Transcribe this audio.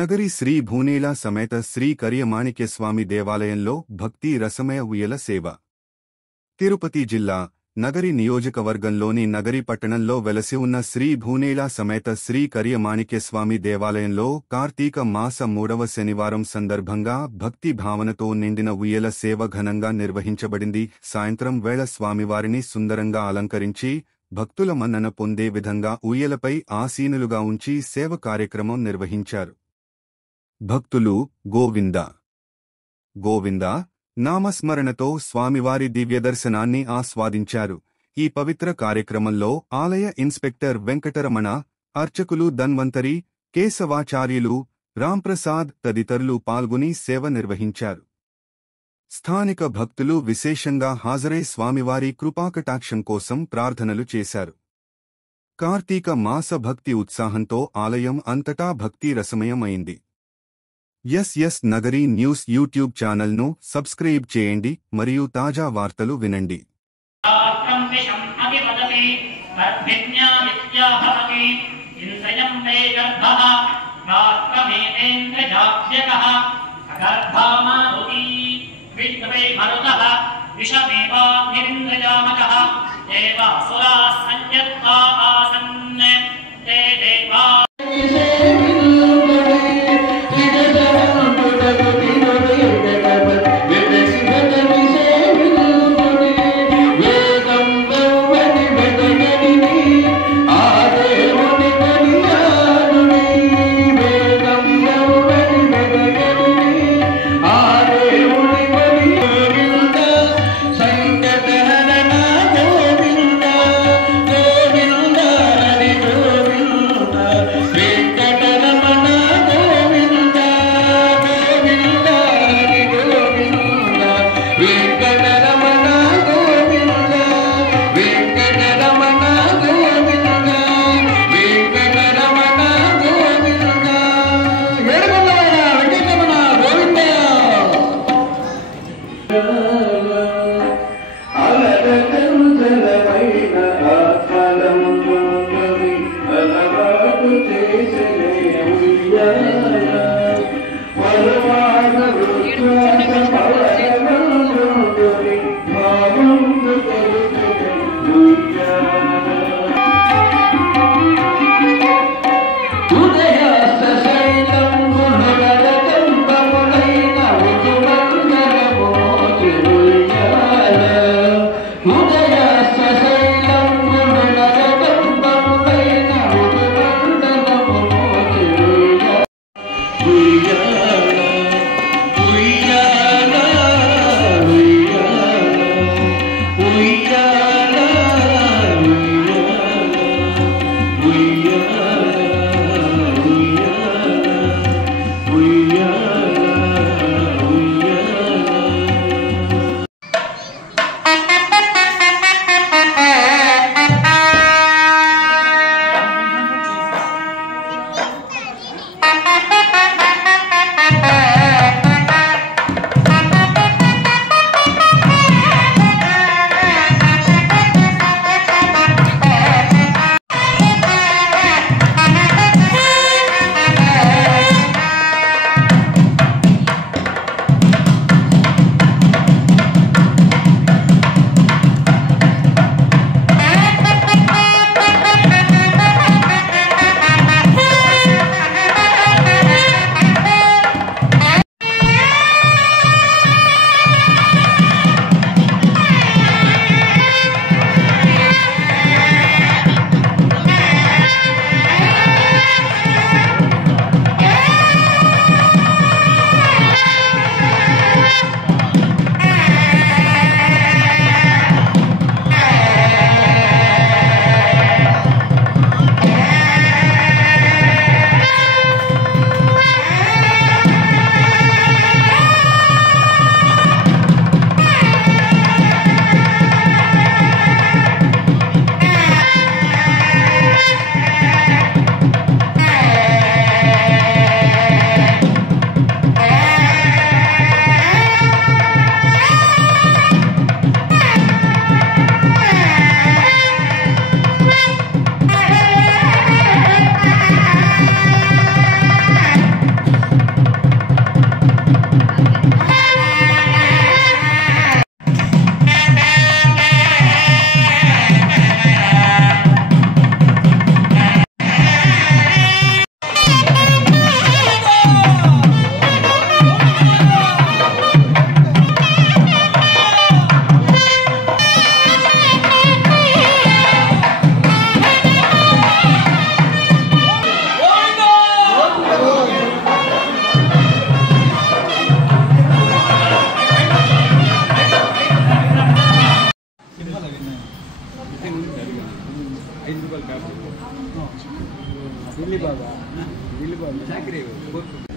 నగరి శ్రీ భూనేల సమేత శ్రీ కరియమాణిక్యస్వామి దేవాలయంలో భక్తి రసమయ ఉయ్యల సేవ. తిరుపతి జిల్లా నగరి నియోజకవర్గంలోని నగరి పట్టణంలో వెలసి ఉన్న శ్రీ భూనేల సమేత శ్రీ కరియమాణిక్యస్వామి దేవాలయంలో కార్తీక మాస 3వ శనివారం సందర్భంగా భక్తి భావనతో నిండిన ఉయ్యల సేవ ఘనంగా నిర్వహించబడింది. సాయంత్రం వేళ స్వామివారిని సుందరంగా అలంకరించి భక్తుల మన్నన పొందే విధంగా ఉయ్యలపై ఆసీనులుగా ఉంచి సేవ కార్యక్రమం నిర్వహించారు. భక్తులు గోవింద గోవింద నామస్మరణతో స్వామివారి దివ్యదర్శనాన్ని ఆస్వాదించారు. ఈ పవిత్ర కార్యక్రమంలో ఆలయ ఇన్స్పెక్టర్ వెంకటరమణ, అర్చకులు ధన్వంతరి, కేశవాచార్యులు, రాంప్రసాద్ తదితరులు పాల్గొని సేవ నిర్వహించారు. స్థానిక భక్తులు విశేషంగా హాజరై స్వామివారి కృపాకటాక్షం కోసం ప్రార్థనలు చేశారు. కార్తీక మాస భక్తి ఉత్సాహంతో ఆలయం అంతటా భక్తి రసమయమైంది. ఎస్ నగరి న్యూస్ యూట్యూబ్ ఛానల్ను సబ్స్క్రైబ్ చేయండి మరియు తాజా వార్తలు వినండి. We दिल्ली बाबा चाकरी